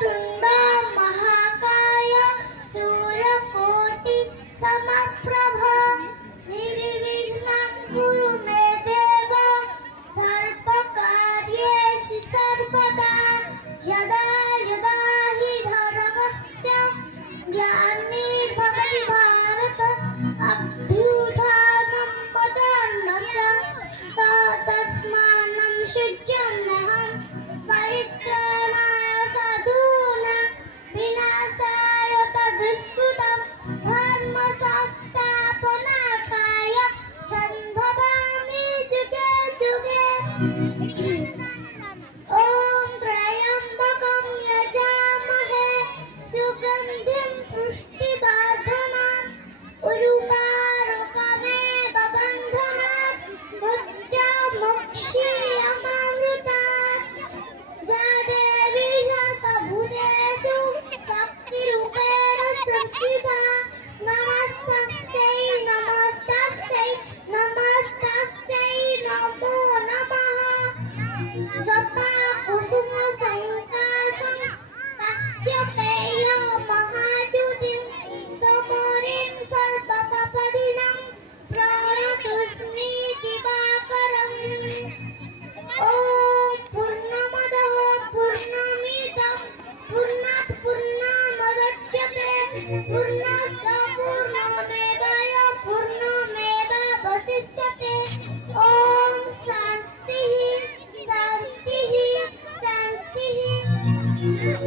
वक्रतुण्ड महाकाय सूर्यकोटि समप्रभ निर्विघ्नं कुरु मे देव सर्वकार्येषु सर्वदा यदा यदा हि धर्मस्य ग्लानिर्भवति भारत अभ्युत्थानं पतनस्य तदात्मानं सृजाम्यहं परित्राणाय साधूनां विनाशाय तदुष्कृतं धर्मसंस्थापनार्थाय सम्भवामि जुगे जुगे। ॐ त्र्यम्बकं यजामहे सुगन्धिं पुष्टिवर्धनम् उर्वारुकमेव बन्धनात् मृत्युमुक्षीयमामृतात् या देवी सर्वभूतेषु शक्तिरूपेण संस्थिता नमस्तस्यै नमस्तस्यै नमस्तस्यै नमो नमः। जपा कुसुम संकाशं सस्यपेय महाद्युतिं तमोरिं सर्वपदिनं प्रणतोऽस्मि दिवाकरम्। ॐ पूर्णमदः पूर्णमिदं पूर्णात् पूर्णमुदच्यते पूर्णस्य